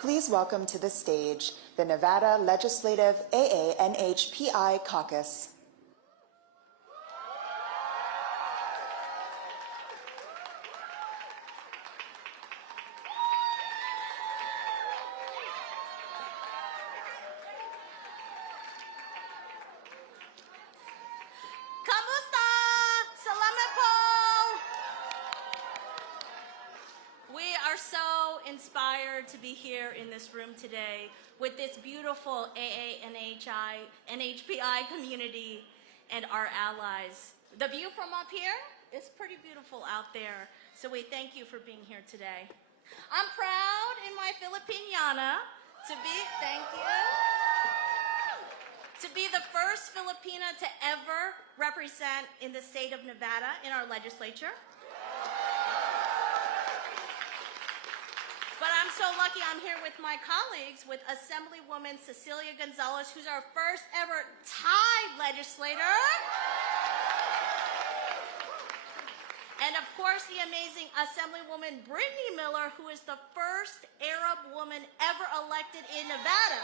Please welcome to the stage the Nevada Legislative AANHPI Caucus. Inspired to be here in this room today with this beautiful AANHPI community and our allies. The view from up here is pretty beautiful out there, so we thank you for being here today. I'm proud in my Filipiniana to be the first Filipina to ever represent in the state of Nevada in our legislature. But I'm so lucky I'm here with my colleagues, with Assemblywoman Cecilia Gonzalez, who's our first ever Thai legislator. And of course, the amazing Assemblywoman Brittany Miller, who is the first Arab woman ever elected in Nevada.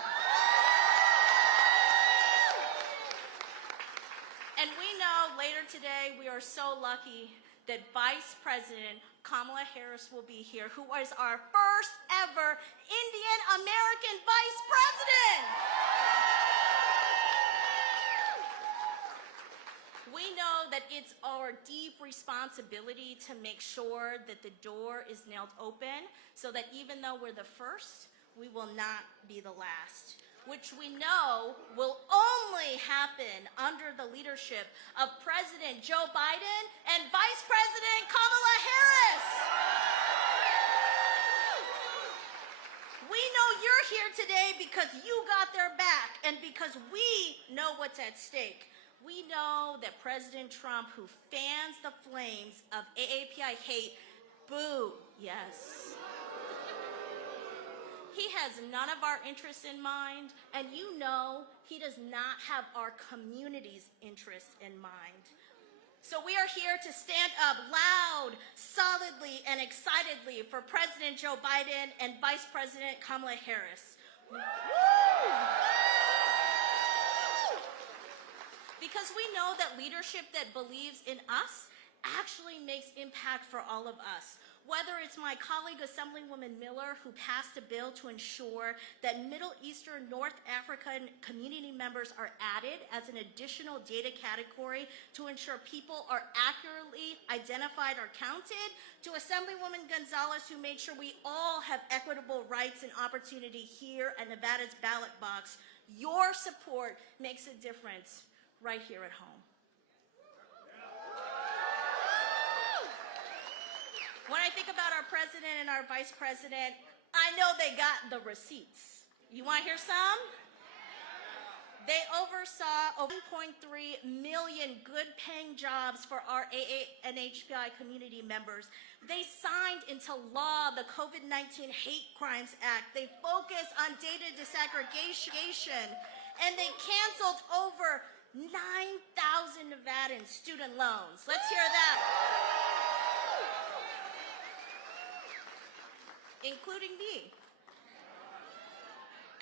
And we know later today, we are so lucky that Vice President Kamala Harris will be here, who is our first ever Indian American Vice President. We know that it's our deep responsibility to make sure that the door is nailed open so that even though we're the first, we will not be the last, which we know will only happen under the leadership of President Joe Biden and Vice President Kamala Harris. We know you're here today because you got their back and because we know what's at stake. We know that President Trump, who fans the flames of AAPI hate, boo, yes. He has none of our interests in mind, and you know he does not have our community's interests in mind. So we are here to stand up loud, solidly, and excitedly for President Joe Biden and Vice President Kamala Harris. Woo! Because we know that leadership that believes in us actually makes impact for all of us. Whether it's my colleague Assemblywoman Miller, who passed a bill to ensure that Middle Eastern North African community members are added as an additional data category to ensure people are accurately identified or counted, to Assemblywoman Gonzalez, who made sure we all have equitable rights and opportunity here at Nevada's ballot box. Your support makes a difference right here at home. When I think about our president and our vice president, I know they got the receipts. You want to hear some? They oversaw 1.3 million good-paying jobs for our AANHPI community members. They signed into law the COVID-19 Hate Crimes Act. They focused on data disaggregation, and they canceled over 9,000 Nevadan student loans. Let's hear that. Including me.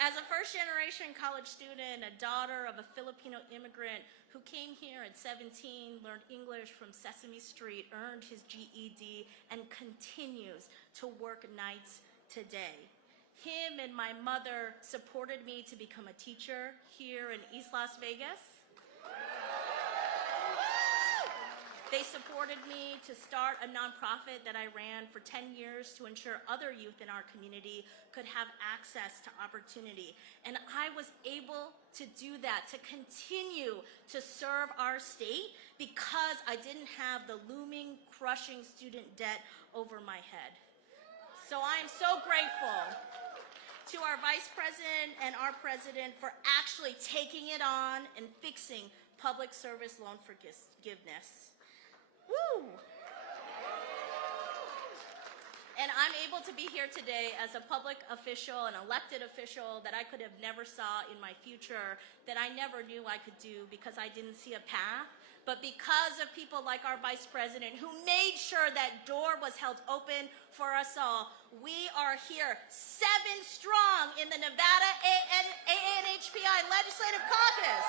As a first-generation college student, a daughter of a Filipino immigrant who came here at 17, learned English from Sesame Street, earned his GED, and continues to work nights today. Him and my mother supported me to become a teacher here in East Las Vegas. They supported me to start a nonprofit that I ran for 10 years to ensure other youth in our community could have access to opportunity. And I was able to do that, to continue to serve our state because I didn't have the looming, crushing student debt over my head. So I am so grateful to our vice president and our president for actually taking it on and fixing public service loan forgiveness. Woo! And I'm able to be here today as a public official, an elected official that I could have never saw in my future, that I never knew I could do because I didn't see a path. But because of people like our Vice President who made sure that door was held open for us all, we are here 7 strong in the Nevada AANHPI Legislative Caucus.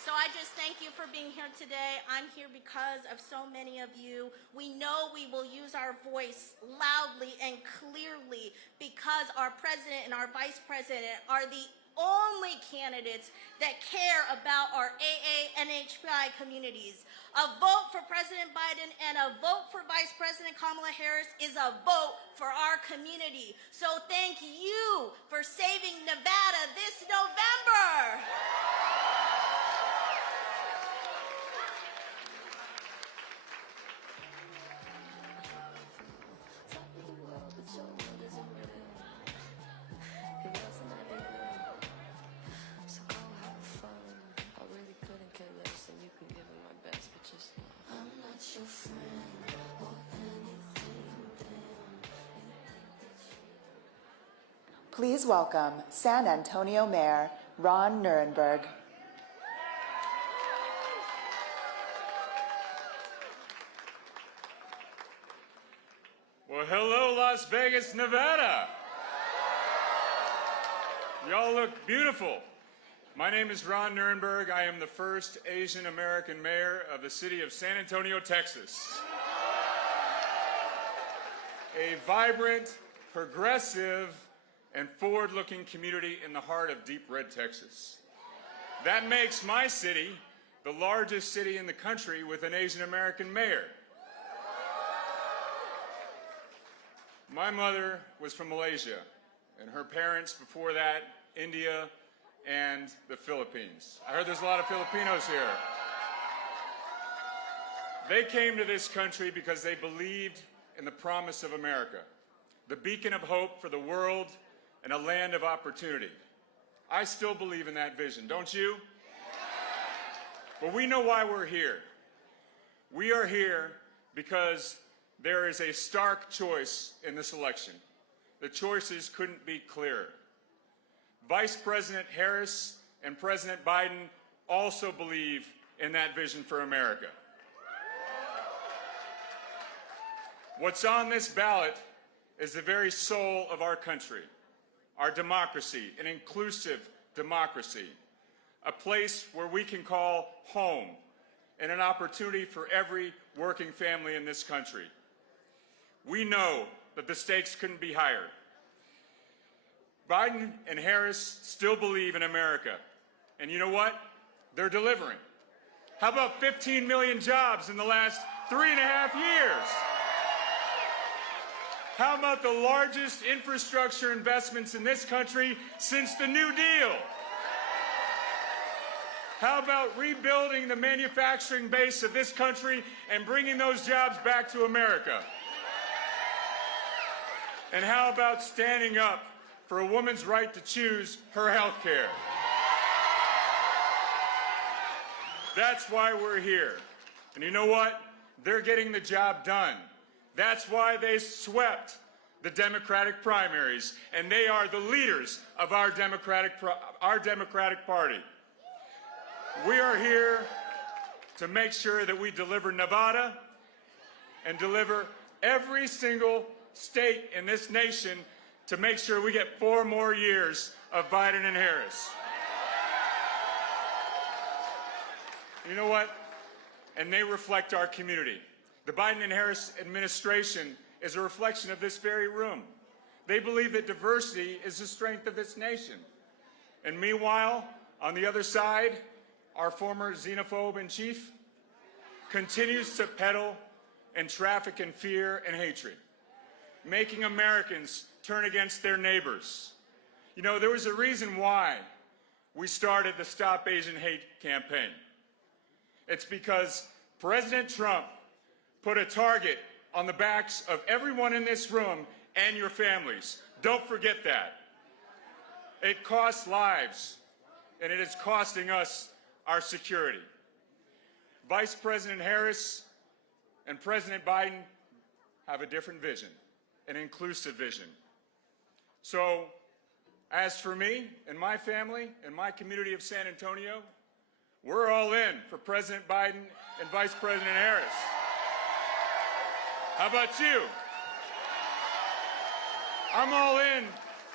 So I just thank you for being here today. I'm here because of so many of you. We know we will use our voice loudly and clearly because our president and our vice president are the only candidates that care about our AANHPI communities. A vote for President Biden and a vote for Vice President Kamala Harris is a vote for our community. So thank you for saving Nevada this November. Please welcome San Antonio Mayor Ron Nirenberg. Well, hello, Las Vegas, Nevada. Y'all look beautiful. My name is Ron Nirenberg. I am the first Asian American mayor of the city of San Antonio, Texas. A vibrant, progressive, and forward-looking community in the heart of deep red Texas. That makes my city the largest city in the country with an Asian American mayor. My mother was from Malaysia, and her parents before that, India and the Philippines. I heard there's a lot of Filipinos here. They came to this country because they believed in the promise of America, the beacon of hope for the world and a land of opportunity. I still believe in that vision, don't you? But we know why we're here. We are here because there is a stark choice in this election. The choices couldn't be clearer. Vice President Harris and President Biden also believe in that vision for America. What's on this ballot is the very soul of our country. Our democracy, an inclusive democracy, a place where we can call home, and an opportunity for every working family in this country. We know that the stakes couldn't be higher. Biden and Harris still believe in America, and you know what? They're delivering. How about 15 million jobs in the last 3.5 years? How about the largest infrastructure investments in this country since the New Deal? How about rebuilding the manufacturing base of this country and bringing those jobs back to America? And how about standing up for a woman's right to choose her health care? That's why we're here. And you know what? They're getting the job done. That's why they swept the Democratic primaries, and they are the leaders of our Democratic Party. We are here to make sure that we deliver Nevada and deliver every single state in this nation to make sure we get 4 more years of Biden and Harris. You know what? And they reflect our community. The Biden and Harris administration is a reflection of this very room. They believe that diversity is the strength of this nation. And meanwhile, on the other side, our former xenophobe in chief continues to peddle and traffic in fear and hatred, making Americans turn against their neighbors. You know, there was a reason why we started the Stop Asian Hate campaign. It's because President Trump put a target on the backs of everyone in this room and your families. Don't forget that. It costs lives, and it is costing us our security. Vice President Harris and President Biden have a different vision, an inclusive vision. So, as for me and my family and my community of San Antonio, we're all in for President Biden and Vice President Harris. How about you? I'm all in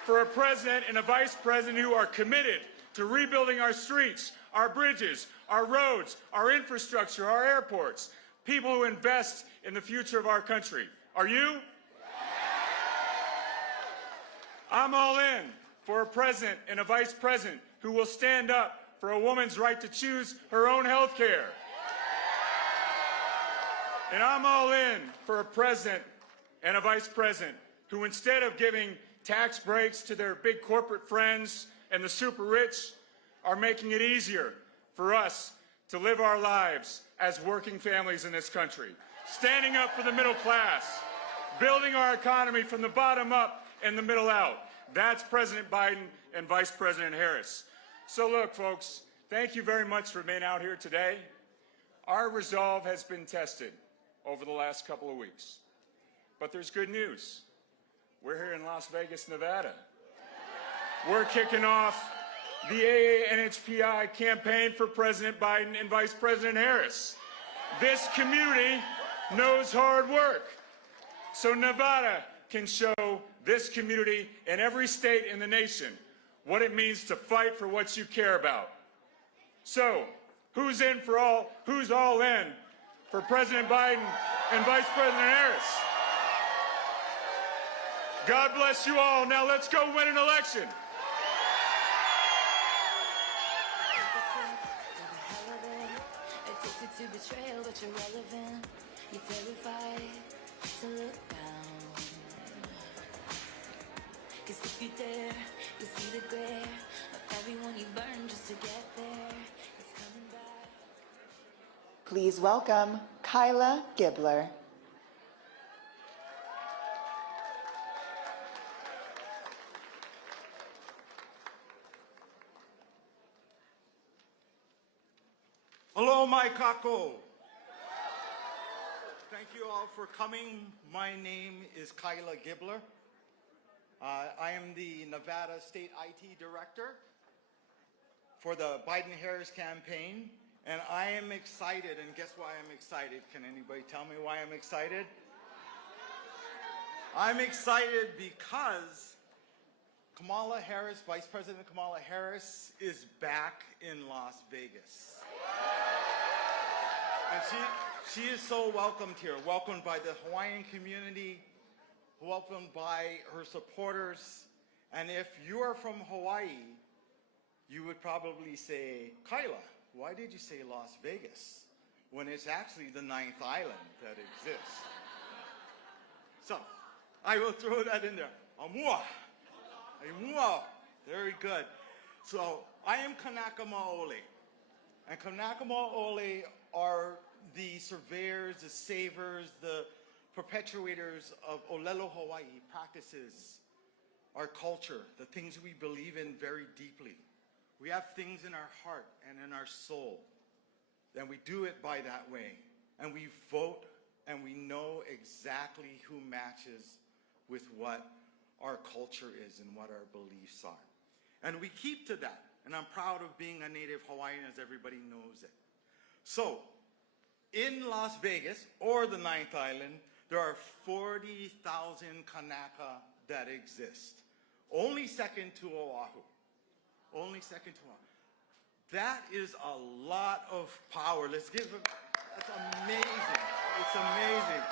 for a president and a vice president who are committed to rebuilding our streets, our bridges, our roads, our infrastructure, our airports, people who invest in the future of our country. Are you? I'm all in for a president and a vice president who will stand up for a woman's right to choose her own health care. And I'm all in for a president and a vice president who, instead of giving tax breaks to their big corporate friends and the super rich, are making it easier for us to live our lives as working families in this country, standing up for the middle class, building our economy from the bottom up and the middle out. That's President Biden and Vice President Harris. So look, folks, thank you very much for being out here today. Our resolve has been tested over the last couple of weeks. But there's good news. We're here in Las Vegas, Nevada. We're kicking off the AANHPI campaign for President Biden and Vice President Harris. This community knows hard work. So Nevada can show this community and every state in the nation what it means to fight for what you care about. So, who's all in for President Biden and Vice President Harris? God bless you all. Now let's go win an election. To betrayal, but you're relevant. You're terrified to look down. 'Cause if you dare, you see the glare of everyone you burn just to get there. It's coming back. Please welcome Kyla Gibler. Hello, my kako. Thank you all for coming. My name is Kyla Gibler. I am the Nevada State IT Director for the Biden-Harris campaign, and I am excited, and guess why I'm excited? Can anybody tell me why I'm excited? I'm excited because Kamala Harris, Vice President Kamala Harris, is back in Las Vegas. And she is so welcomed here, welcomed by the Hawaiian community, welcomed by her supporters. And if you are from Hawaii, you would probably say, Kyla, why did you say Las Vegas when it's actually the 9th island that exists? So I will throw that in there. Amua. Amua. Very good. So I am Kanaka Maoli. And Kanaka Maoli are the surveyors, the savers, the perpetuators of Olelo Hawaii practices, our culture, the things we believe in very deeply. We have things in our heart and in our soul, and we do it by that way. And we vote, and we know exactly who matches with what our culture is and what our beliefs are. And we keep to that, and I'm proud of being a native Hawaiian, as everybody knows it. So, in Las Vegas, or the 9th island, there are 40,000 Kanaka that exist. Only second to Oahu. Only second to Oahu. That is a lot of power. Let's give it, that's amazing. It's amazing.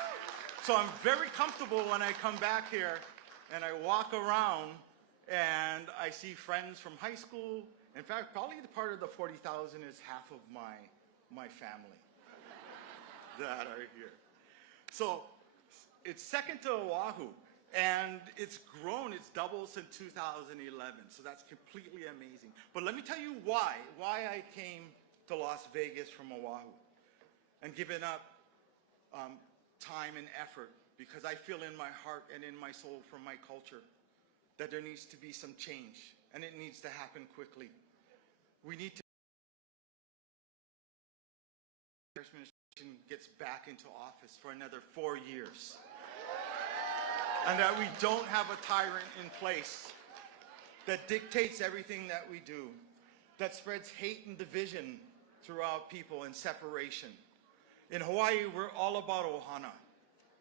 So I'm very comfortable when I come back here and I walk around and I see friends from high school. In fact, probably the part of the 40,000 is half of my family that are here. So it's second to Oahu, and it's grown, it's doubled since 2011, so that's completely amazing. But let me tell you why I came to Las Vegas from Oahu and given up time and effort, because I feel in my heart and in my soul from my culture that there needs to be some change, and it needs to happen quickly. We need to gets back into office for another 4 years. And that we don't have a tyrant in place that dictates everything that we do, that spreads hate and division throughout people and separation. In Hawaii, we're all about ohana.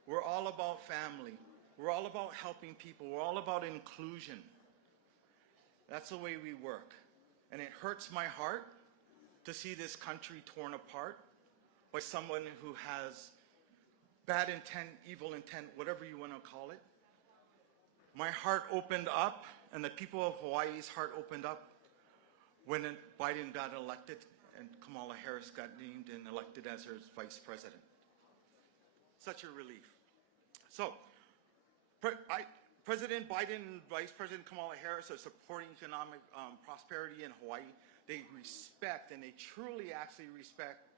We're all about family. We're all about helping people. We're all about inclusion. That's the way we work. And it hurts my heart to see this country torn apart by someone who has bad intent, evil intent, whatever you want to call it. My heart opened up, and the people of Hawaii's heart opened up when Biden got elected and Kamala Harris got named and elected as her vice president. Such a relief. So, President Biden and Vice President Kamala Harris are supporting economic prosperity in Hawaii. They respect, and they truly actually respect,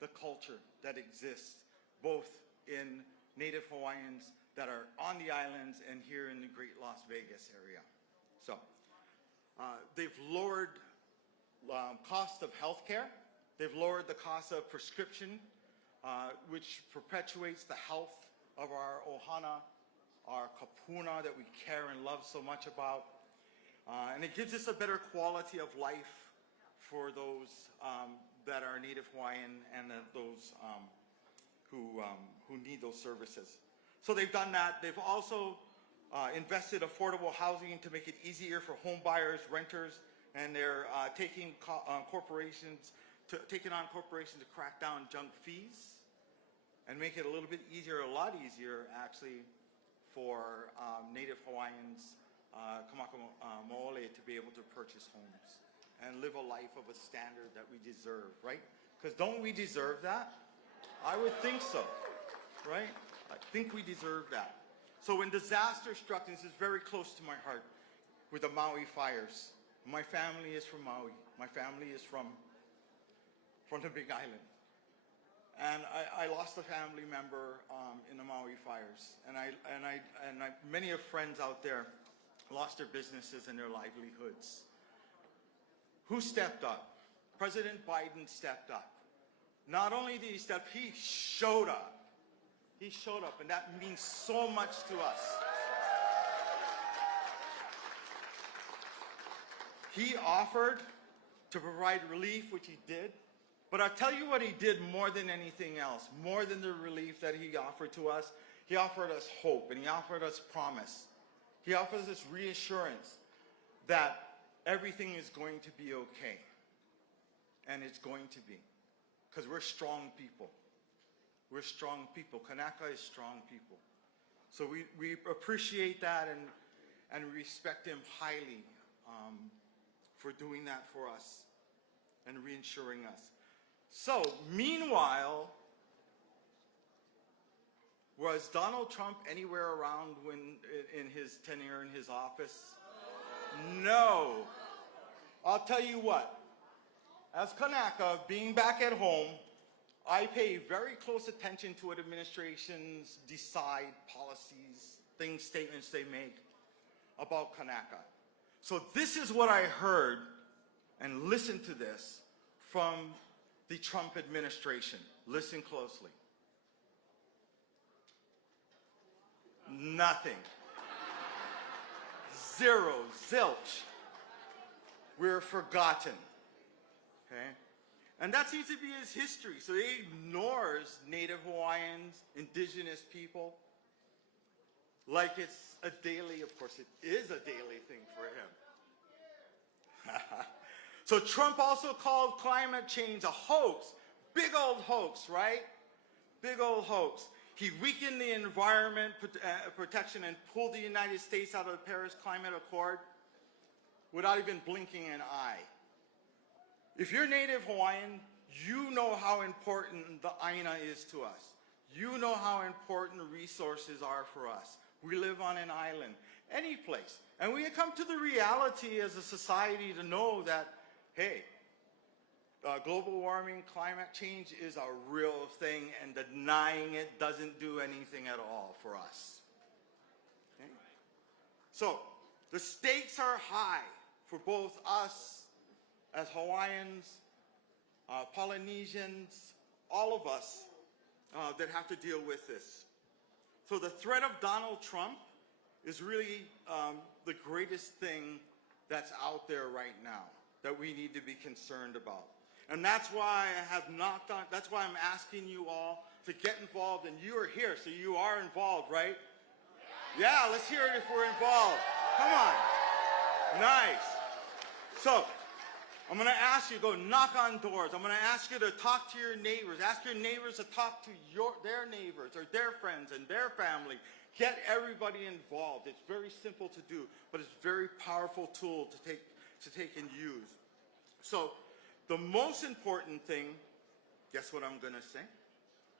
the culture that exists both in Native Hawaiians that are on the islands and here in the great Las Vegas area. So, they've lowered cost of healthcare. They've lowered the cost of prescription, which perpetuates the health of our ohana, our kapuna that we care and love so much about. And it gives us a better quality of life for those that are Native Hawaiian and those who need those services. So they've done that. They've also invested affordable housing to make it easier for home buyers, renters, and they're taking on corporations to crack down junk fees and make it a little bit easier, a lot easier actually, for Native Hawaiians, kamaka mo'ole, to be able to purchase homes and live a life of a standard that we deserve, right? Because don't we deserve that? I would think so, right? I think we deserve that. So when disaster struck, and this is very close to my heart, with the Maui fires. My family is from Maui. My family is from the Big Island. And I lost a family member in the Maui fires. And many of friends out there lost their businesses and their livelihoods. Who stepped up? President Biden stepped up. Not only did he step up, he showed up. He showed up, and that means so much to us. He offered to provide relief, which he did. But I'll tell you what he did more than anything else, more than the relief that he offered to us. He offered us hope, and he offered us promise. He offers us reassurance that everything is going to be okay. And it's going to be. Because we're strong people. We're strong people. Kanaka is strong people. So we appreciate that and respect him highly for doing that for us and reassuring us. So, meanwhile, was Donald Trump anywhere around when in his tenure in his office? No. I'll tell you what. As Kanaka, being back at home, I pay very close attention to what administrations decide, policies, things, statements they make about Kanaka. So this is what I heard, and listen to this, from the Trump administration. Listen closely. Nothing. Zero. Zilch. We're forgotten. Okay? And that seems to be his history. So he ignores Native Hawaiians, indigenous people, like it's a daily, of course it is a daily thing for him. So Trump also called climate change a hoax. Big old hoax, right? Big old hoax. He weakened the environment protection and pulled the United States out of the Paris Climate Accord without even blinking an eye. If you're Native Hawaiian, you know how important the Aina is to us. You know how important resources are for us. We live on an island, any place. And we come to the reality as a society to know that, hey, global warming, climate change is a real thing, and denying it doesn't do anything at all for us. Okay? So, the stakes are high for both us as Hawaiians, Polynesians, all of us that have to deal with this. So the threat of Donald Trump is really the greatest thing that's out there right now that we need to be concerned about. And that's why that's why I'm asking you all to get involved, and you are here, so you are involved, right? Yeah, let's hear it if we're involved. Come on. Nice. So, I'm going to ask you to go knock on doors. I'm going to ask you to talk to your neighbors. Ask your neighbors to talk to their neighbors or their friends and their family. Get everybody involved. It's very simple to do, but it's a very powerful tool to take and use. So, the most important thing, guess what I'm going to say?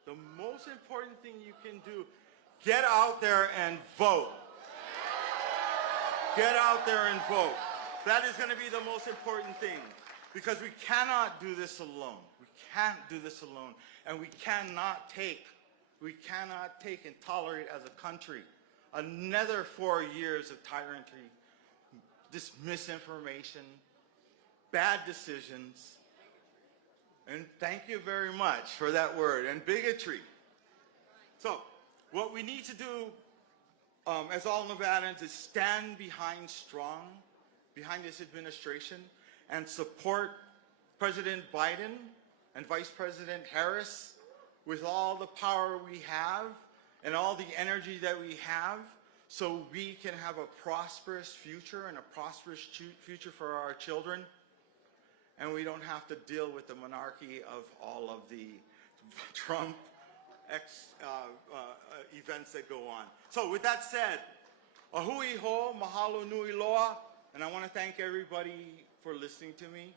The most important thing you can do, get out there and vote. Get out there and vote. That is going to be the most important thing, because we cannot do this alone. We can't do this alone, and we cannot take and tolerate as a country another 4 years of tyranny, this misinformation, bad decisions, and thank you very much for that word, and bigotry. So, what we need to do as all Nevadans is stand behind this administration and support President Biden and Vice President Harris with all the power we have and all the energy that we have, so we can have a prosperous future and a prosperous future for our children, and we don't have to deal with the monarchy of all of the Trump events that go on. So with that said, ahui ho, mahalo nui loa, and I want to thank everybody for listening to me.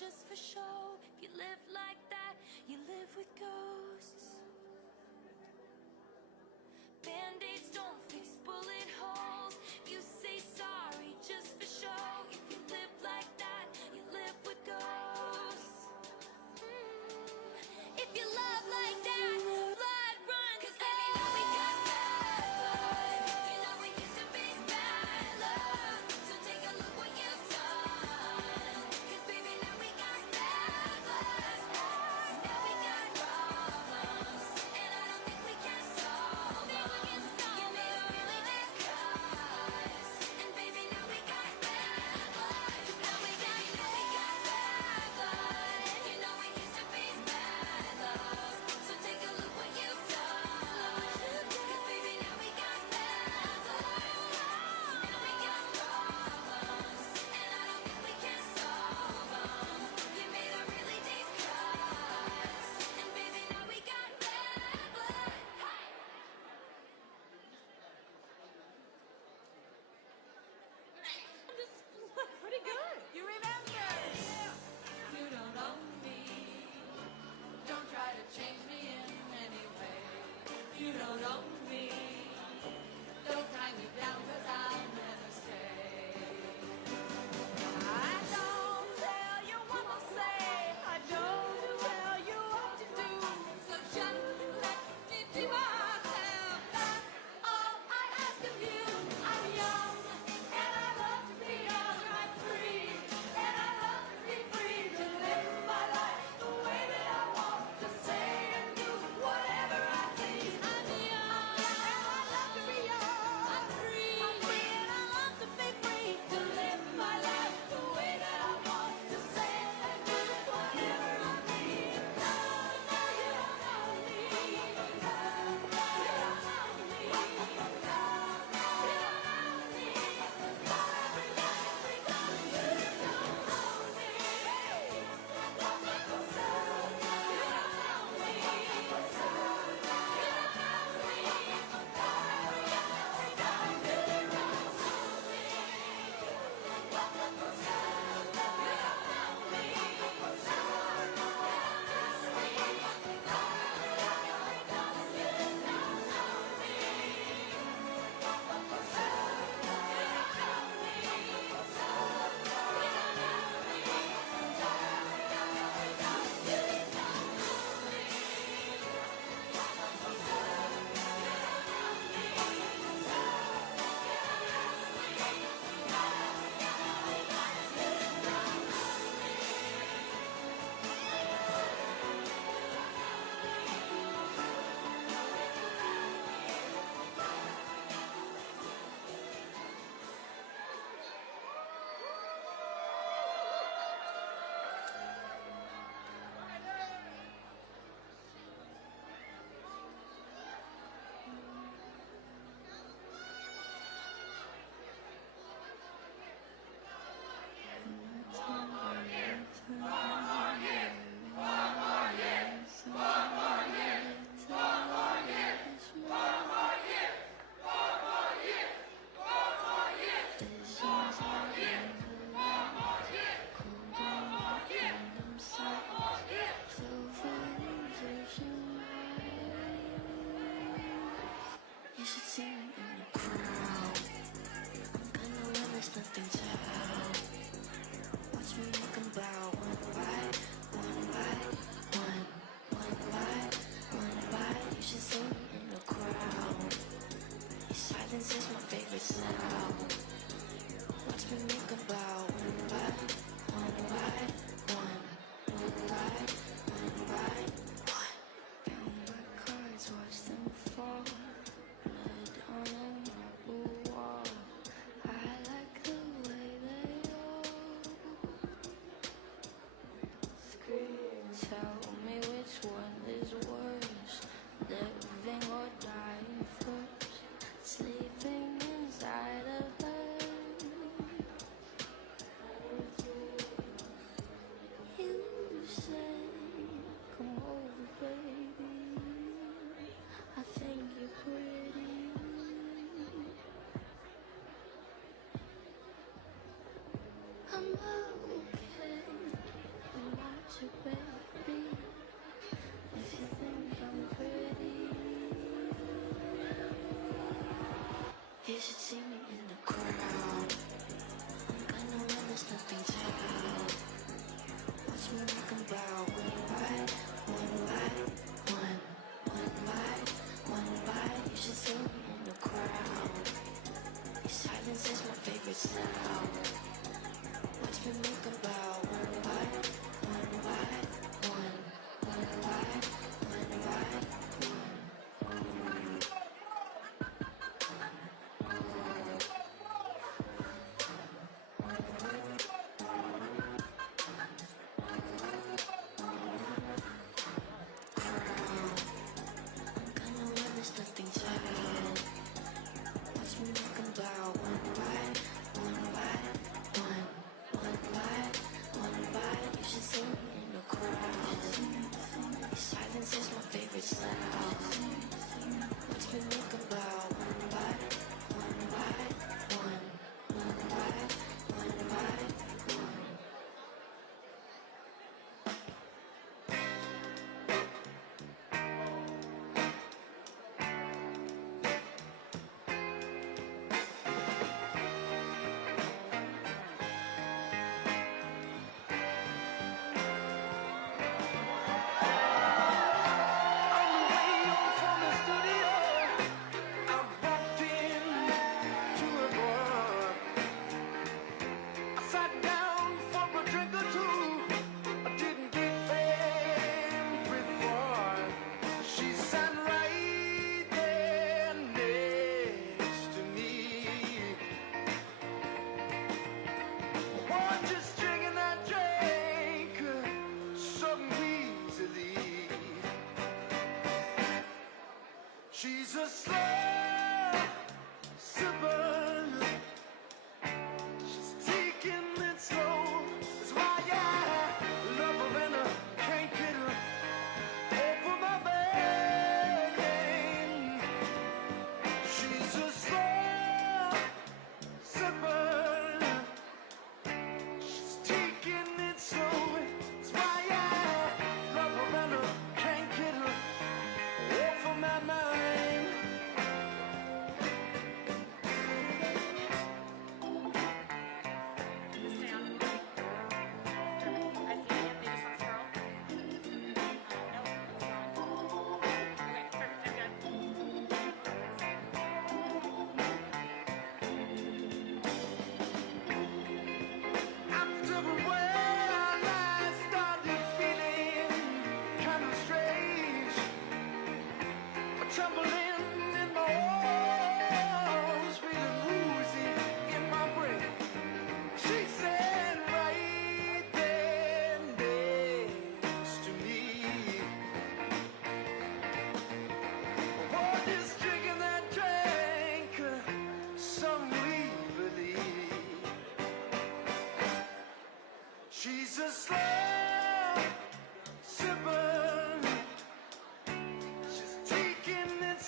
Just for show, if you live like that, you live with ghosts. Band-aids don't fix bullet holes. You say sorry just for show. If you live like that, you live with ghosts. If you love like that, blood runs. 'Cause baby, now we got bad blood. You know we used to be bad love. So take a look what you've done. 'Cause baby, now we got bad blood. Now we got problems, and I don't think we can solve them. You made a really big cuts, and baby, now we got bad blood. Now we got bad blood. You know we used to be bad love. So take a look what you've done. 'Cause baby, now we got bad blood. Now we got problems, and I don't think we can solve them. You made a really deep cuts, and baby, now we got bad blood. Pretty good. You remember. You don't own me. Don't try to change me in any way. You don't own me. Don't tie me down 'cause I'll never stay. I don't tell you what to say. I don't tell you what to do. So just let me be myself. That's all I ask of you. I'm young and I love to be young. I'm free and I You should see me in the crowd. I know when there's nothing to help. Watch me make 'em bow one by one by one, one by one by. You should see me in the crowd. Your silence is my favorite sound. Watch me make 'em bow one by one by one, one by one by one. Count my cards, watch them fall. Blood on a marble wall. I like the way they all scream. Tell me which one is worse, living or dying first. Sleeping inside of her. You say, come over, baby. I think you're pretty. I'm okay. I'm not your baby. If you think I'm pretty, you should see me in the crowd. I know when there's nothing to help. Watch me make 'em bow one by one by one, one by one by. You should see me in the crowd. Your silence is my favorite sound. Watch me make 'em bow one by one by one, one by one by one. I know when there's nothing to help. Watch me make 'em bow one by one by one, one by one by. You should see me in the crowd. Your silence is my favorite sound. Watch me make 'em bow one by one by one, one by one by one. She's a slow sipper. She's taking it slow. That's why I love her and I can't get her over my vein. She's a slow sipper. She's taking it slow. That's why I love her and I can't get her over my mind. After a while, I started feeling kind of strange, trembling in my arms, feeling woozy in my brain. She said right there next to me, "What is drinking that drink? Some relief." She's a slow sipper. She's taking it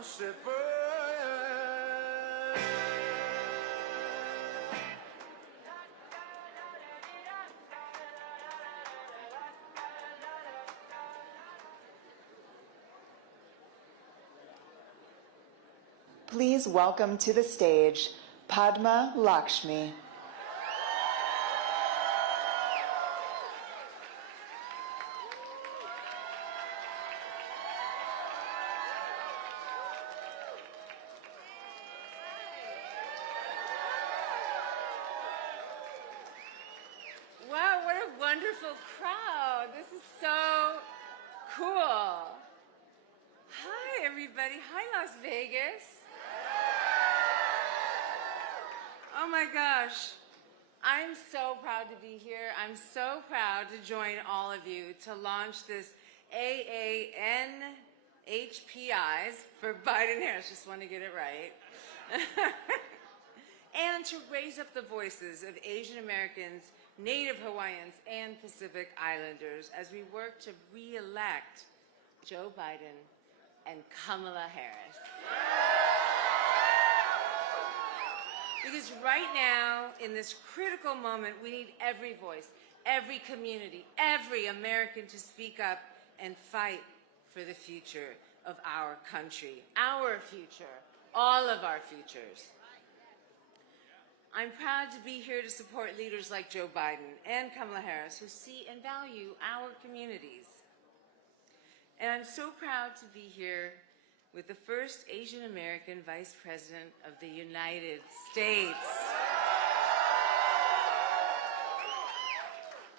worshipers. Please welcome to the stage Padma Lakshmi. Wow, what a wonderful crowd. This is so cool. Hi, everybody. Hi, Las Vegas. Oh my gosh. I'm so proud to be here. I'm so proud to join all of you to launch this AANHPIs for Biden Harris. Just want to get it right. And to raise up the voices of Asian Americans, Native Hawaiians, and Pacific Islanders as we work to re-elect Joe Biden and Kamala Harris. Because right now, in this critical moment, we need every voice, every community, every American to speak up and fight for the future of our country, our future, all of our futures. I'm proud to be here to support leaders like Joe Biden and Kamala Harris who see and value our communities. And I'm so proud to be here with the first Asian American Vice President of the United States.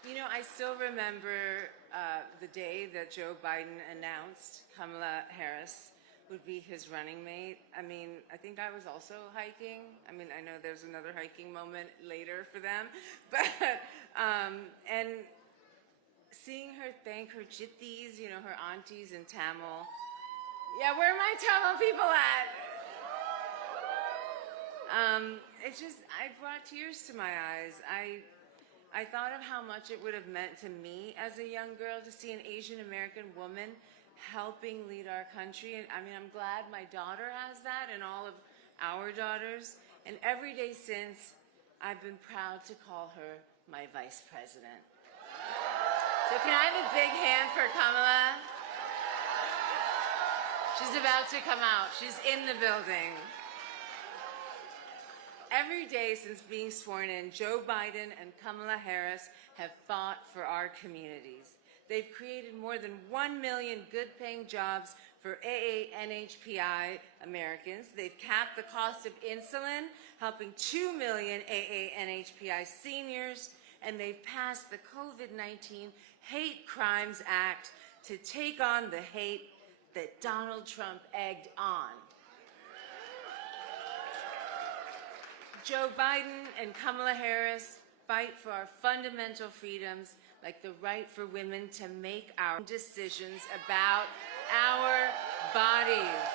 You know, I still remember the day that Joe Biden announced Kamala Harris would be his running mate. I mean, I think I was also hiking. I mean, I know there's another hiking moment later for them, but, and seeing her thank her chittis, you know, her aunties in Tamil. Yeah, where are my Tamil people at? It just, I brought tears to my eyes. I thought of how much it would have meant to me as a young girl to see an Asian American woman helping lead our country. And I mean, I'm glad my daughter has that and all of our daughters. And every day since, I've been proud to call her my vice president. So can I have a big hand for Kamala? She's about to come out. She's in the building. Every day since being sworn in, Joe Biden and Kamala Harris have fought for our communities. They've created more than 1 million good-paying jobs for AANHPI Americans. They've capped the cost of insulin, helping 2 million AANHPI seniors. And they've passed the COVID-19 Hate Crimes Act to take on the hate that Donald Trump egged on. Joe Biden and Kamala Harris fight for our fundamental freedoms, like the right for women to make our decisions about our bodies.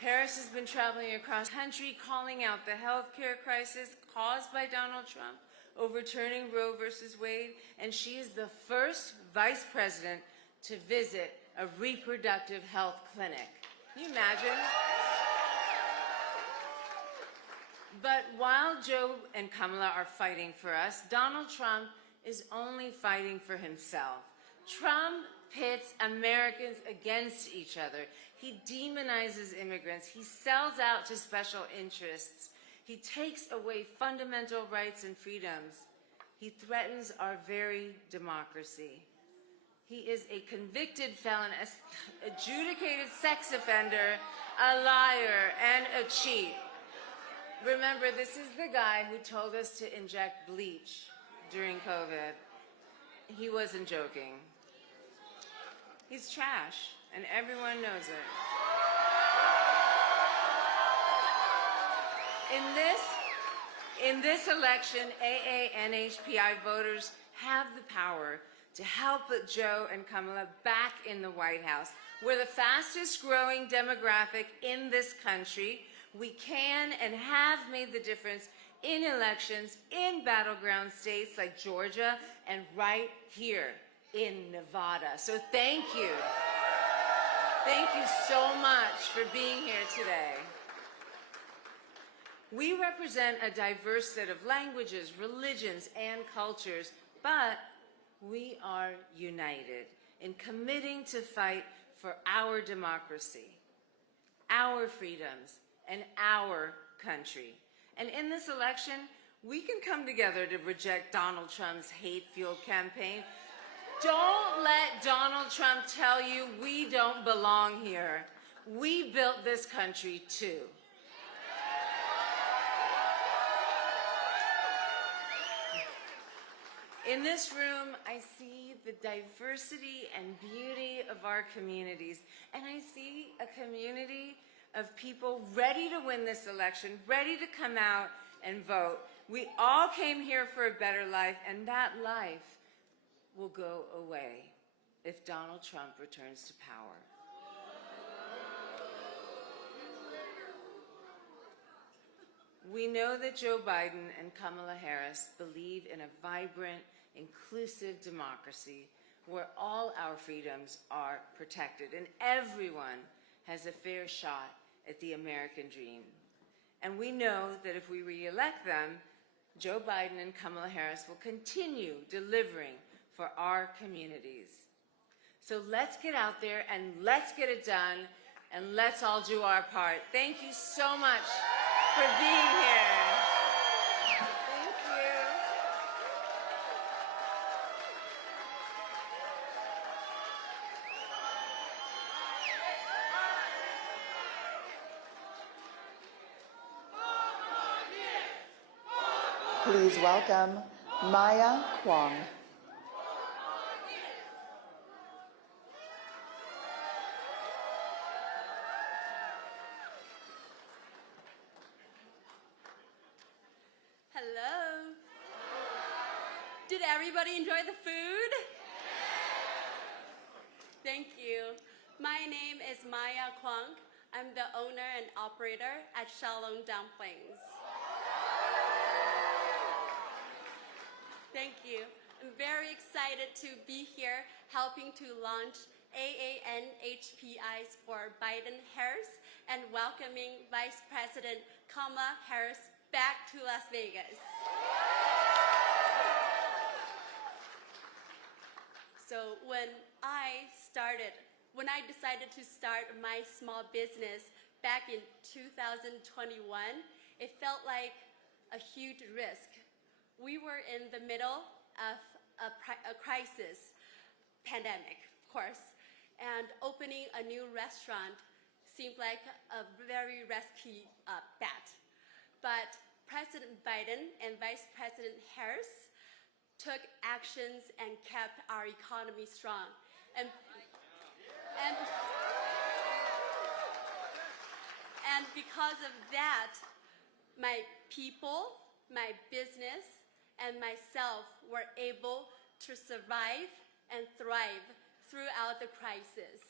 Harris has been traveling across the country calling out the healthcare crisis caused by Donald Trump, overturning Roe versus Wade, and she is the first vice president to visit a reproductive health clinic. Can you imagine? But while Joe and Kamala are fighting for us, Donald Trump is only fighting for himself. Trump pits Americans against each other. He demonizes immigrants. He sells out to special interests. He takes away fundamental rights and freedoms. He threatens our very democracy. He is a convicted felon, an adjudicated sex offender, a liar, and a cheat. Remember, this is the guy who told us to inject bleach during COVID. He wasn't joking. He's trash, and everyone knows it. In this election, AANHPI voters have the power to help put Joe and Kamala back in the White House. We're the fastest growing demographic in this country. We can and have made the difference in elections in battleground states like Georgia and right here in Nevada. So thank you. Thank you so much for being here today. We represent a diverse set of languages, religions, and cultures, but we are united in committing to fight for our democracy, our freedoms, and our country. And in this election, we can come together to reject Donald Trump's hate-fueled campaign. Don't let Donald Trump tell you we don't belong here. We built this country too. In this room, I see the diversity and beauty of our communities, and I see a community of people ready to win this election, ready to come out and vote. We all came here for a better life, and that life will go away if Donald Trump returns to power. We know that Joe Biden and Kamala Harris believe in a vibrant, inclusive democracy where all our freedoms are protected and everyone has a fair shot at the American dream. And we know that if we re-elect them, Joe Biden and Kamala Harris will continue delivering for our communities. So let's get out there and let's get it done and let's all do our part. Thank you so much for being here. Thank you. Please welcome Maya Kwong. Hello. Did everybody enjoy the food? Thank you. My name is Maya Kwong. I'm the owner and operator at Shalom Dumplings. Thank you. I'm very excited to be here helping to launch AANHPIs for Biden-Harris and welcoming Vice President Kamala Harris back to Las Vegas. So when I decided to start my small business back in 2021, it felt like a huge risk. We were in the middle of a crisis, pandemic, of course, and opening a new restaurant seemed like a very risky bet. But President Biden and Vice President Harris took actions and kept our economy strong. And because of that, my people, my business, and myself were able to survive and thrive throughout the crisis.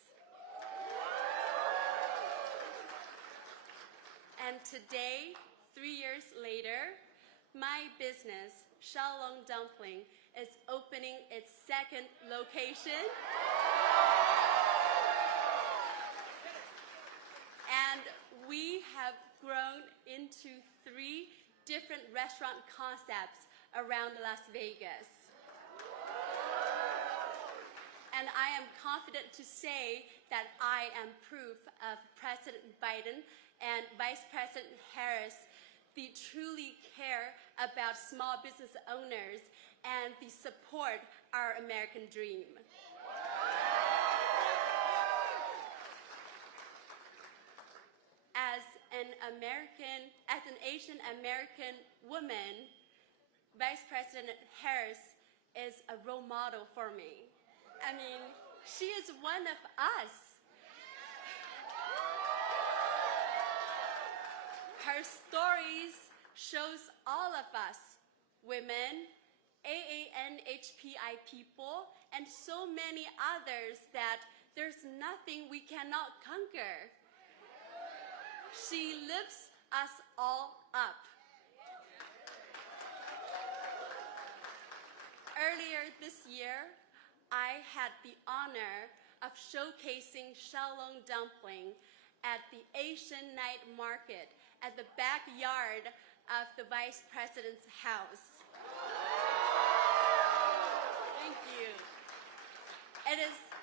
And today, 3 years later, my business, Shalom Dumpling, is opening its second location. And we have grown into 3 different restaurant concepts around Las Vegas. And I am confident to say that I am proof of President Biden and Vice President Harris. They truly care about small business owners and they support our American dream. As an Asian American woman, Vice President Harris is a role model for me. I mean, she is one of us. Her stories shows all of us, women, AANHPI people, and so many others that there's nothing we cannot conquer. She lifts us all up. Earlier this year, I had the honor of showcasing Xiaolong dumpling at the Asian night market at the backyard of the Vice President's house. Thank you.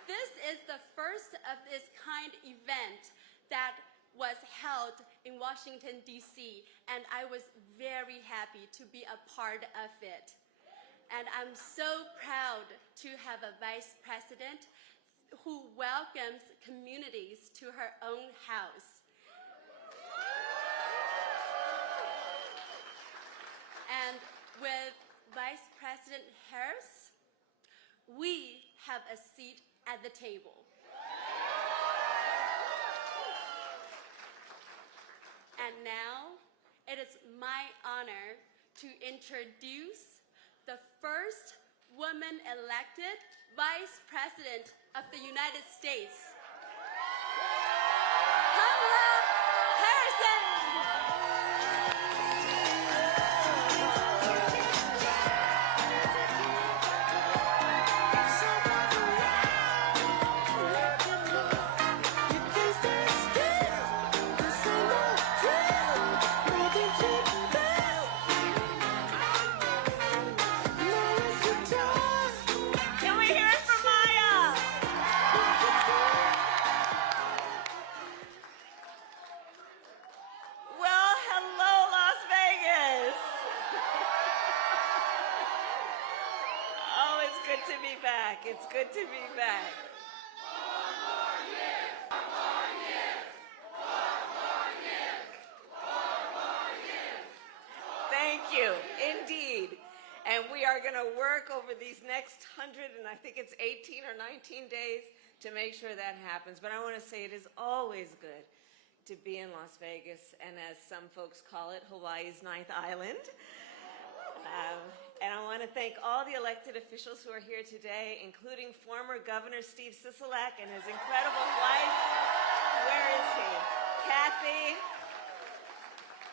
This is the first of its kind event that was held in Washington, D.C., and I was very happy to be a part of it. And I'm so proud to have a vice president who welcomes communities to her own house. And with Vice President Harris, we have a seat at the table. And now, it is my honor to introduce the first woman elected Vice President of the United States, Kamala Can we hear it from Maya? Well, hello, Las Vegas. Oh, it's good to be back. It's good to be back. Thank you, indeed. And we are going to work over these next 100, and I think it's 18 or 19 days to make sure that happens. But I want to say it is always good to be in Las Vegas, and as some folks call it, Hawaii's ninth island. And I want to thank all the elected officials who are here today, including former Governor Steve Sisolak and his incredible wife. Where is he? Kathy.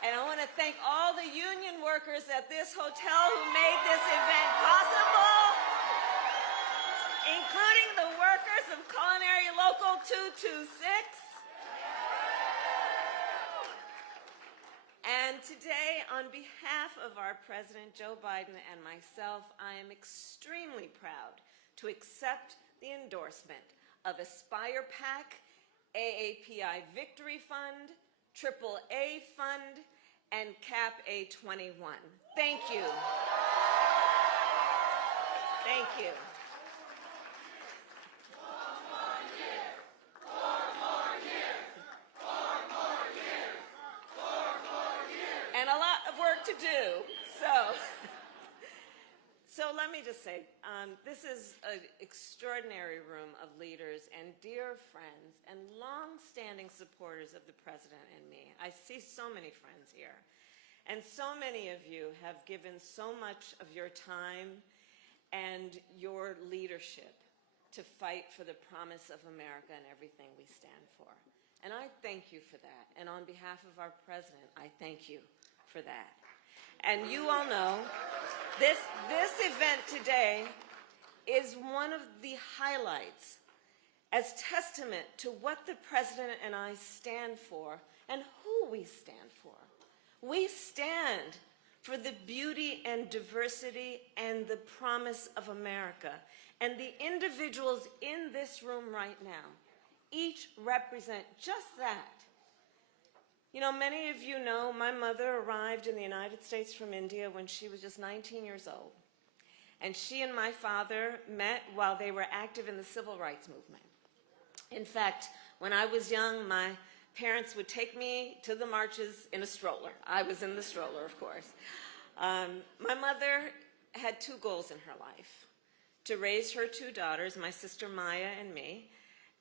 And I want to thank all the union workers at this hotel who made this event possible, including the workers of Culinary Local 226. And today, on behalf of our President Joe Biden and myself, I am extremely proud to accept the endorsement of Aspire PAC, AAPI Victory Fund, AAA Fund, and CAP A21. Thank you. Thank you. And a lot of work to do. So let me just say, this is an extraordinary room of leaders and dear friends and long-standing supporters of the President and me. I see so many friends here. And so many of you have given so much of your time and your leadership to fight for the promise of America and everything we stand for. And I thank you for that. And on behalf of our President, I thank you for that. And you all know, this event today is one of the highlights as testament to what the President and I stand for and who we stand for. We stand for the beauty and diversity and the promise of America. And the individuals in this room right now each represent just that. You know, many of you know my mother arrived in the United States from India when she was just 19 years old. And she and my father met while they were active in the civil rights movement. In fact, when I was young, my parents would take me to the marches in a stroller. I was in the stroller, of course. My mother had two goals in her life: to raise her two daughters, my sister Maya and me,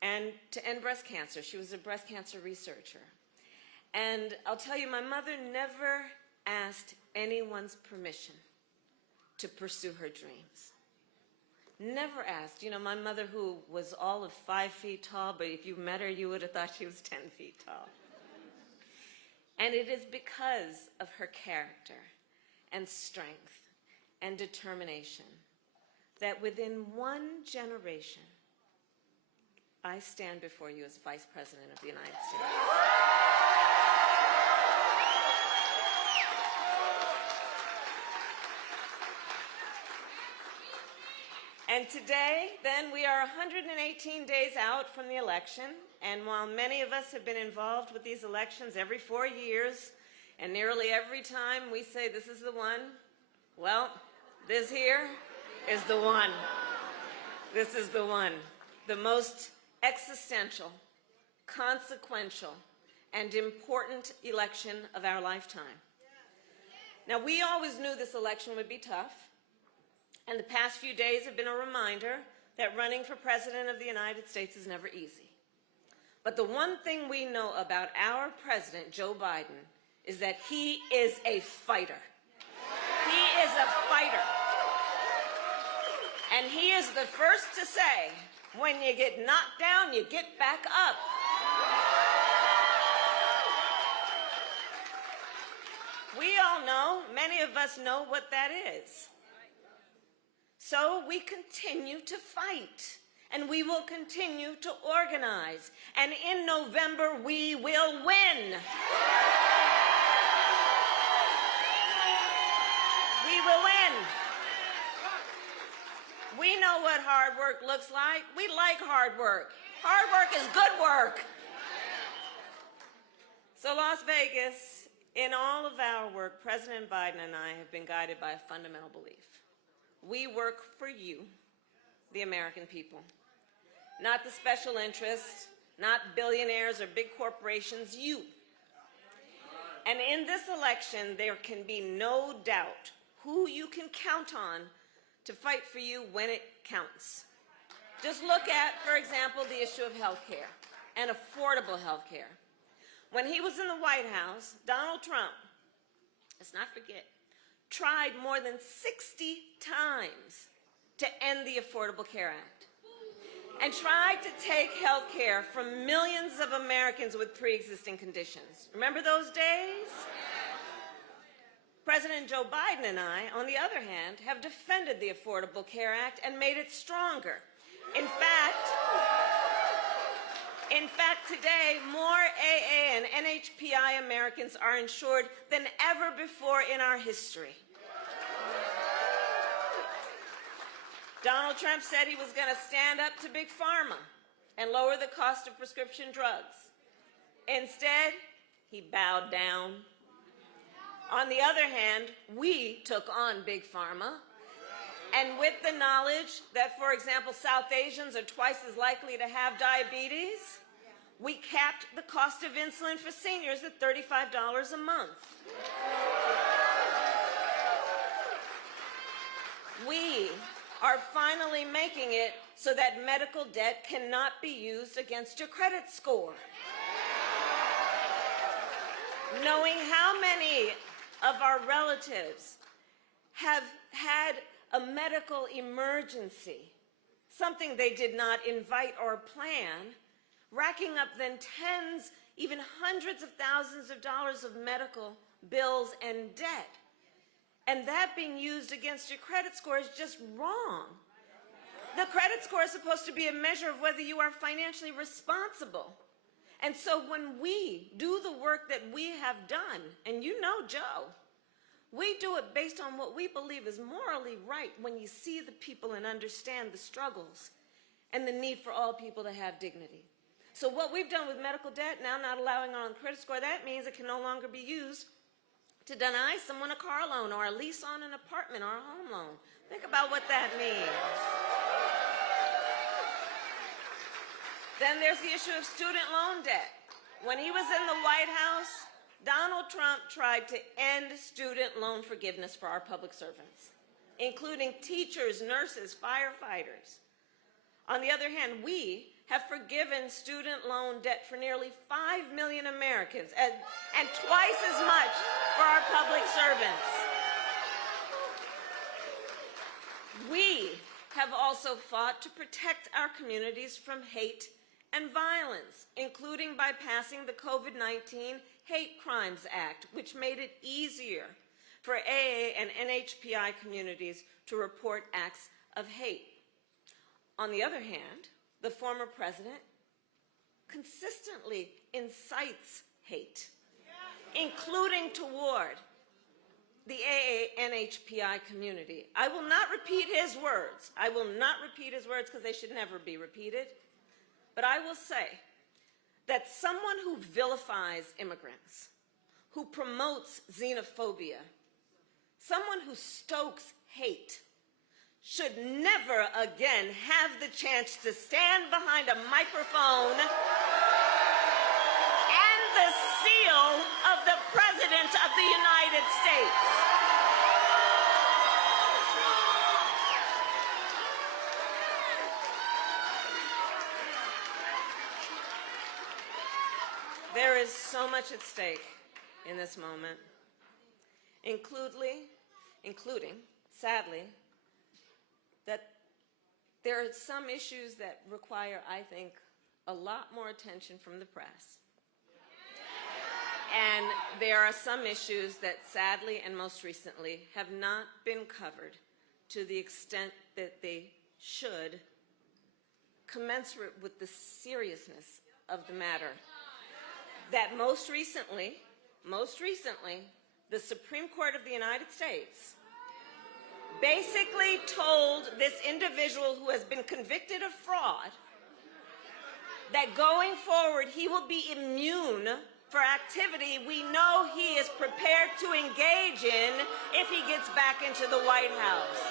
and to end breast cancer. She was a breast cancer researcher. And I'll tell you, my mother never asked anyone's permission to pursue her dreams. Never asked. You know, my mother, who was all of 5 feet tall, but if you met her, you would have thought she was 10 feet tall. And it is because of her character and strength and determination that within one generation, I stand before you as Vice President of the United States. And today, then, we are 118 days out from the election, and while many of us have been involved with these elections every 4 years, and nearly every time we say this is the one, well, this here is the one. This is the one. The most existential, consequential, and important election of our lifetime. Now, we always knew this election would be tough, and the past few days have been a reminder that running for President of the United States is never easy. But the one thing we know about our President, Joe Biden, is that he is a fighter. He is a fighter. And he is the first to say, when you get knocked down, you get back up. We all know, many of us know what that is. So we continue to fight, and we will continue to organize, and in November we will win. We will win. We know what hard work looks like. We like hard work. Hard work is good work. So Las Vegas, in all of our work, President Biden and I have been guided by a fundamental belief. We work for you, the American people, not the special interests, not billionaires or big corporations, you. And in this election, there can be no doubt who you can count on to fight for you when it counts. Just look at, for example, the issue of health care and affordable health care. When he was in the White House, Donald Trump, let's not forget, tried more than 60 times to end the Affordable Care Act and tried to take health care from millions of Americans with pre-existing conditions. Remember those days? President Joe Biden and I, on the other hand, have defended the Affordable Care Act and made it stronger. In fact, today, more AA and NHPI Americans are insured than ever before in our history. Donald Trump said he was going to stand up to Big Pharma and lower the cost of prescription drugs. Instead, he bowed down. On the other hand, we took on Big Pharma, and with the knowledge that, for example, South Asians are twice as likely to have diabetes, we capped the cost of insulin for seniors at $35 a month. We are finally making it so that medical debt cannot be used against your credit score. Knowing how many of our relatives have had a medical emergency, something they did not invite or plan, racking up then tens, even hundreds of thousands of dollars of medical bills and debt. And that being used against your credit score is just wrong. The credit score is supposed to be a measure of whether you are financially responsible. And so when we do the work that we have done, and you know Joe, we do it based on what we believe is morally right when you see the people and understand the struggles and the need for all people to have dignity. So what we've done with medical debt, now not allowing on credit score, that means it can no longer be used to deny someone a car loan or a lease on an apartment or a home loan. Think about what that means. Then there's the issue of student loan debt. When he was in the White House, Donald Trump tried to end student loan forgiveness for our public servants, including teachers, nurses, firefighters. On the other hand, we have forgiven student loan debt for nearly 5 million Americans and twice as much for our public servants. We have also fought to protect our communities from hate and violence, including by passing the COVID-19 Hate Crimes Act, which made it easier for AA and NHPI communities to report acts of hate. On the other hand, the former president consistently incites hate, including toward the AANHPI community. I will not repeat his words. I will not repeat his words because they should never be repeated. But I will say that someone who vilifies immigrants, who promotes xenophobia, someone who stokes hate, should never again have the chance to stand behind a microphone and the seal of the President of the United States. There is so much at stake in this moment, including, sadly, that there are some issues that require, I think, a lot more attention from the press. And there are some issues that sadly and most recently have not been covered to the extent that they should, commensurate with the seriousness of the matter. That most recently, the Supreme Court of the United States basically told this individual who has been convicted of fraud that going forward he will be immune for activity we know he is prepared to engage in if he gets back into the White House.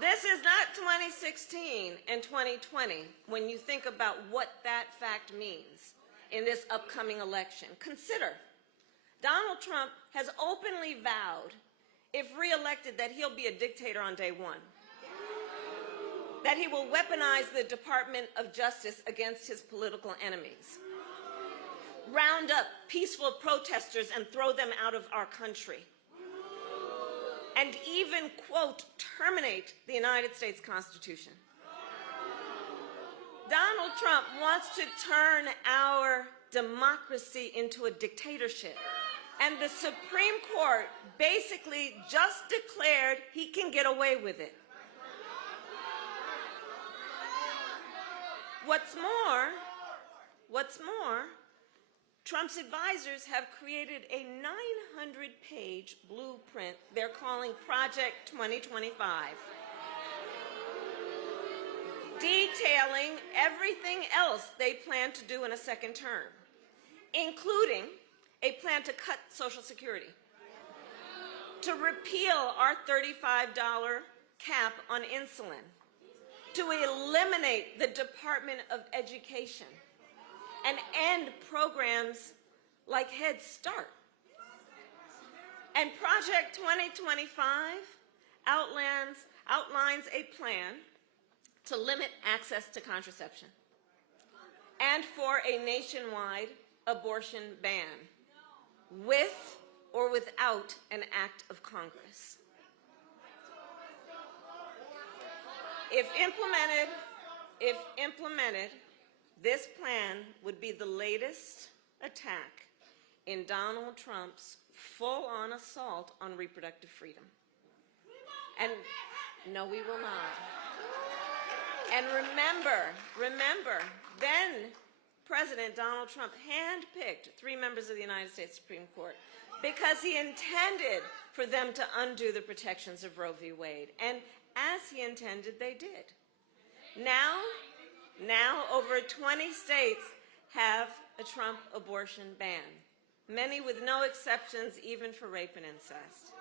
This is not 2016 and 2020 when you think about what that fact means in this upcoming election. Consider, Donald Trump has openly vowed, if reelected, that he'll be a dictator on day one, that he will weaponize the Department of Justice against his political enemies, round up peaceful protesters and throw them out of our country, and even, quote, terminate the United States Constitution. Donald Trump wants to turn our democracy into a dictatorship. And the Supreme Court basically just declared he can get away with it. What's more, Trump's advisors have created a 900-page blueprint they're calling Project 2025, detailing everything else they plan to do in a second term, including a plan to cut Social Security, to repeal our $35 cap on insulin, to eliminate the Department of Education, and end programs like Head Start. And Project 2025 outlines a plan to limit access to contraception and for a nationwide abortion ban, with or without an act of Congress. If implemented, this plan would be the latest attack in Donald Trump's full-on assault on reproductive freedom. And no, we will not. And remember, then President Donald Trump handpicked 3 members of the United States Supreme Court because he intended for them to undo the protections of Roe v. Wade. And as he intended, they did. Now over 20 states have a Trump abortion ban, many with no exceptions even for rape and incest.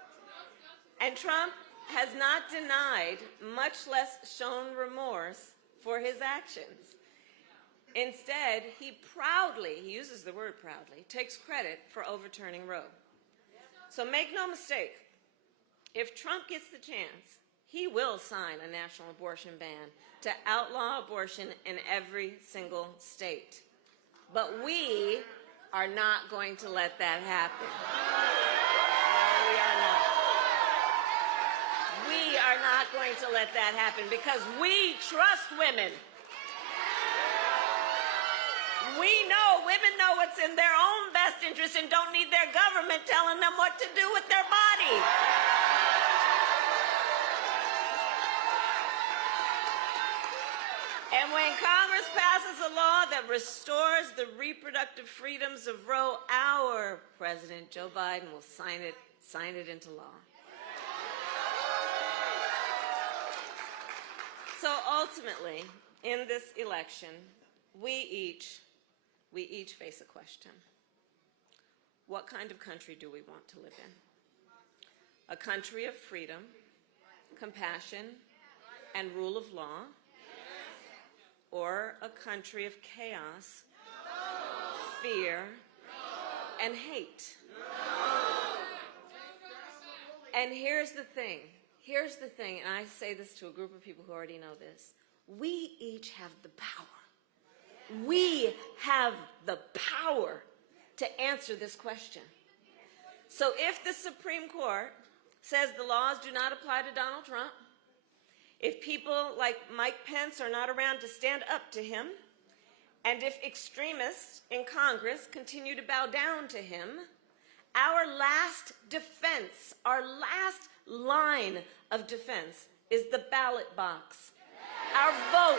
And Trump has not denied, much less shown remorse for his actions. Instead, he uses the word proudly, takes credit for overturning Roe. So make no mistake, if Trump gets the chance, he will sign a national abortion ban to outlaw abortion in every single state. But we are not going to let that happen. No, we are not. We are not going to let that happen because we trust women. Women know what's in their own best interest and don't need their government telling them what to do with their body. And when Congress passes a law that restores the reproductive freedoms of Roe, our President Joe Biden will sign it into law. So ultimately, in this election, we each face a question. What kind of country do we want to live in? A country of freedom, compassion, and rule of law? Or a country of chaos, fear, and hate? And here's the thing, and I say this to a group of people who already know this. We each have the power. We have the power to answer this question. So if the Supreme Court says the laws do not apply to Donald Trump, if people like Mike Pence are not around to stand up to him, and if extremists in Congress continue to bow down to him, our last defense, our last line of defense is the ballot box. Our vote.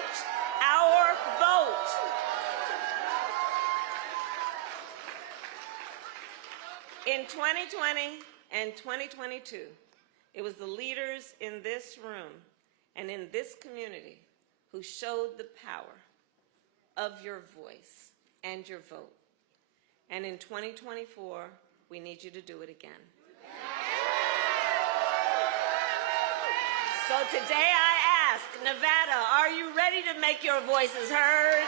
In 2020 and 2022, it was the leaders in this room and in this community who showed the power of your voice and your vote. And in 2024, we need you to do it again. So today I ask, Nevada, are you ready to make your voices heard?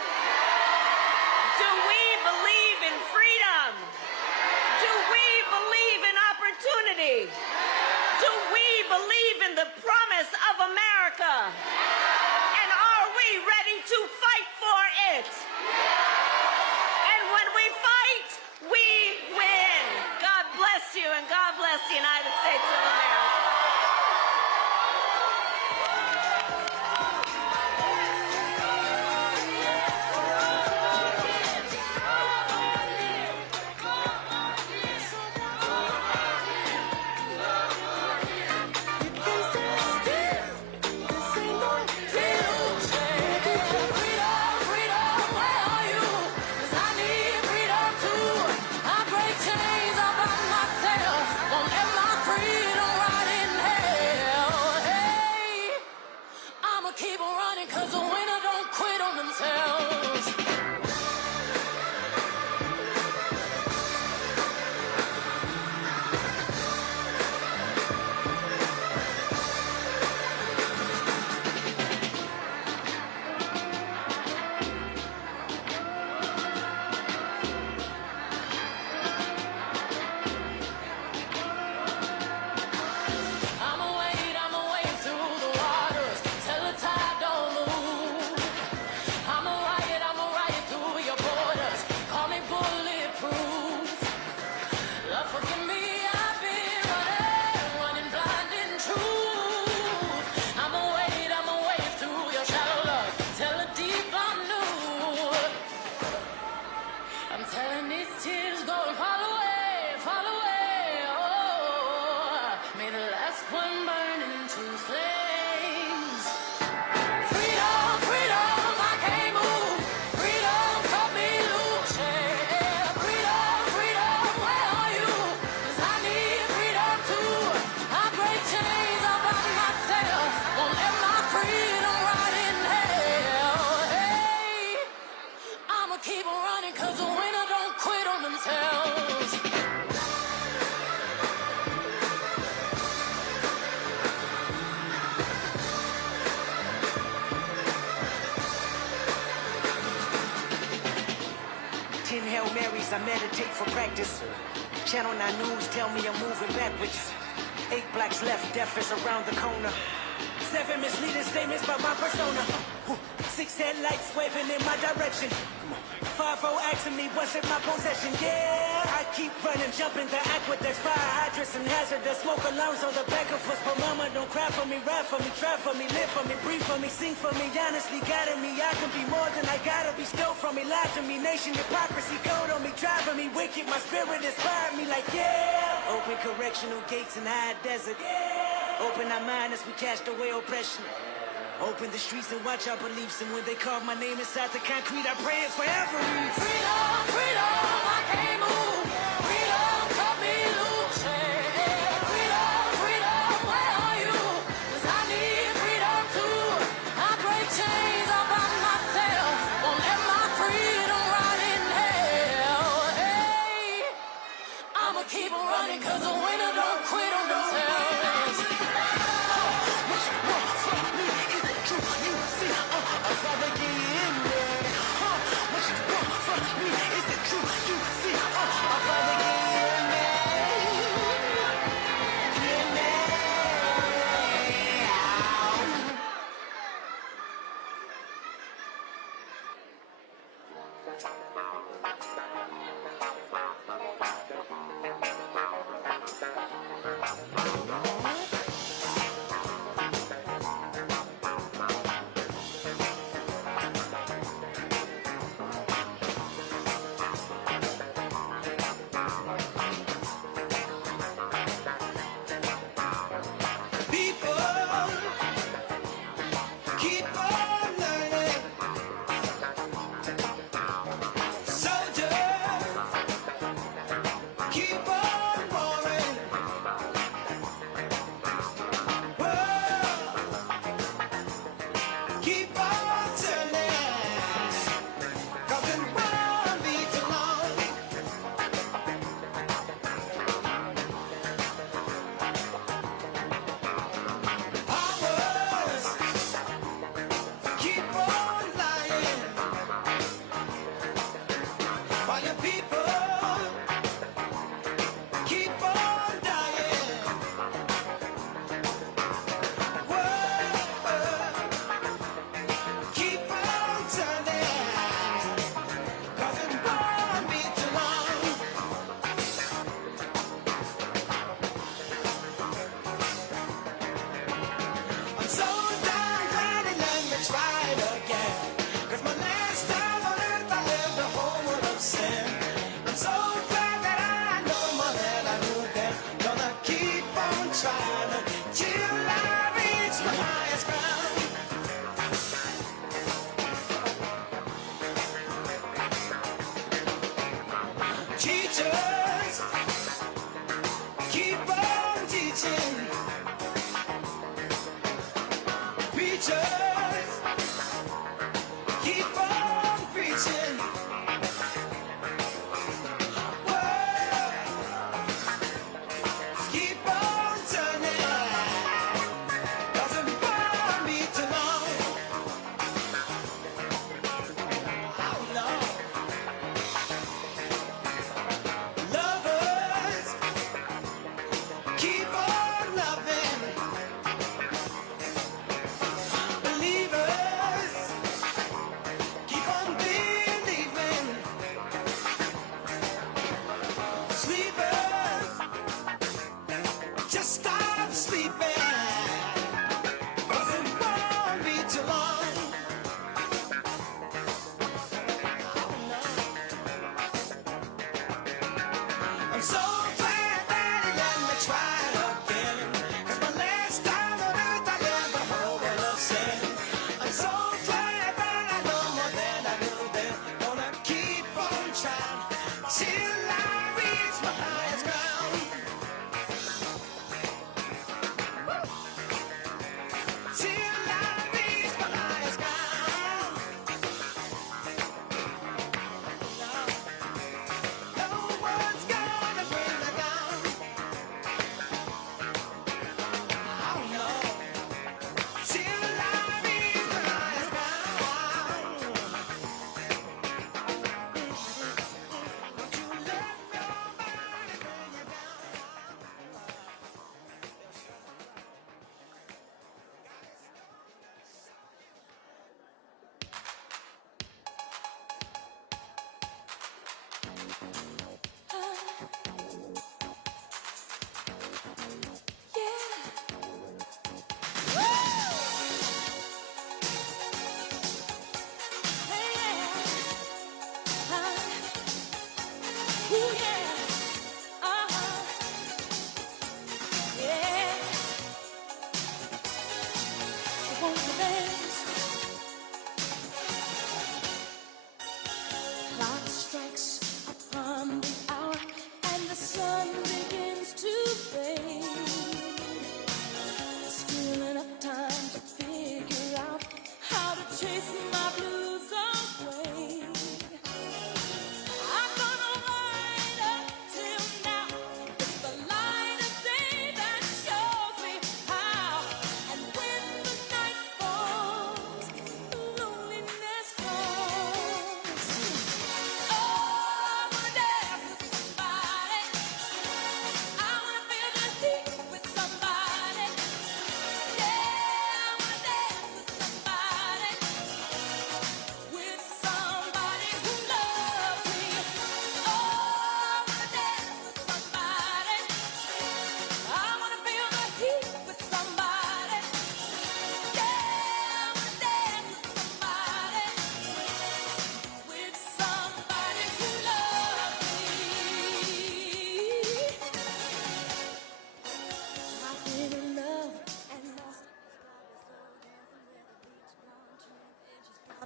Do we believe in freedom? Do we believe in opportunity? Do we believe in the promise of America? And are we ready to fight for it? And when we fight, we win. God bless you, and God bless the United States of America. I meditate for practice. Channel 9 News tell me I'm moving backwards. 8 blacks left, death is around the corner. 7 misleading statements about my persona. 6 headlights waving in my direction. 5-0 asking me what's in my possession. Yeah, I keep running, jumping the aqueducts, fire hydrants and hazardous smoke alarms on the back of us. But mama, don't cry for me, ride for me, try for me, live for me, breathe for me, sing for me. Honestly, guiding me, I can be more than I gotta be. Stole from me, lied to me, nation hypocrisy, code on me, driving me wicked. My spirit inspired me like yeah. Open correctional gates in high desert. Yeah. Open our mind as we cast away oppression. Open the streets and watch our beliefs. And when they carve my name inside the concrete, I pray it forever reads. Freedom, freedom, I can't move. Freedom, cut me loose. Yeah. Freedom, freedom, where are you? 'Cause I need freedom too. I break chains all by myself. Won't let my freedom rot in hell. Hey, I'ma keep on running 'cause a winner don't quit on themselves. What you want from me? Is it true? You see, I'll father get in there. What you want from me? Is it true? You see, I'll father get in there. In there. People keep on learning. Soldiers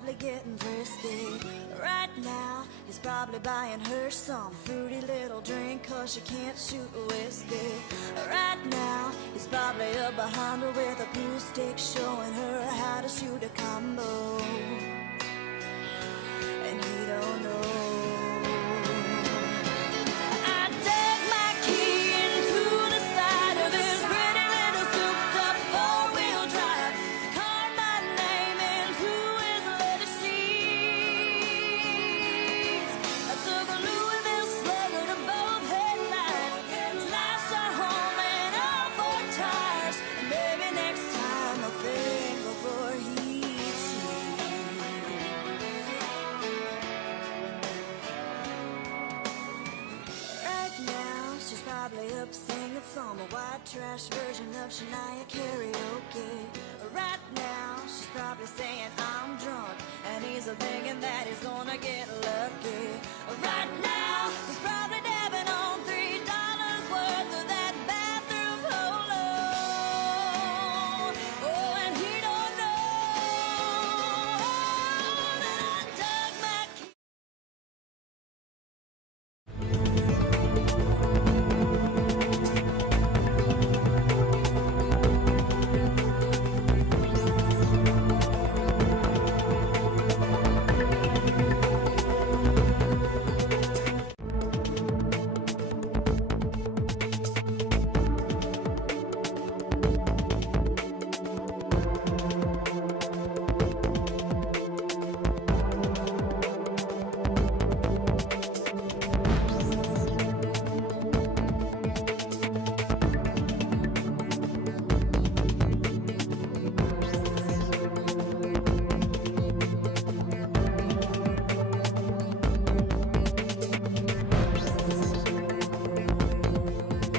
probably getting frisky. Right now, he's probably buying her some fruity little drink, 'cause she can't shoot whiskey. Right now, he's probably up behind her with a pool stick, showing her how to shoot a combo. And he don't know. I dug my key into the side of his pretty little souped-up four-wheel drive, carved my name into his leather seats. I took a Louisville Slugger to both headlights, slashed our home and all four tires. And maybe next time I'll think before he cheats. Right now, she's probably up singing some white trash version of Shania karaoke. Right now, she's probably saying I'm drunk, and he's thinking that he's gonna get lucky. Right now, he's probably dabbing on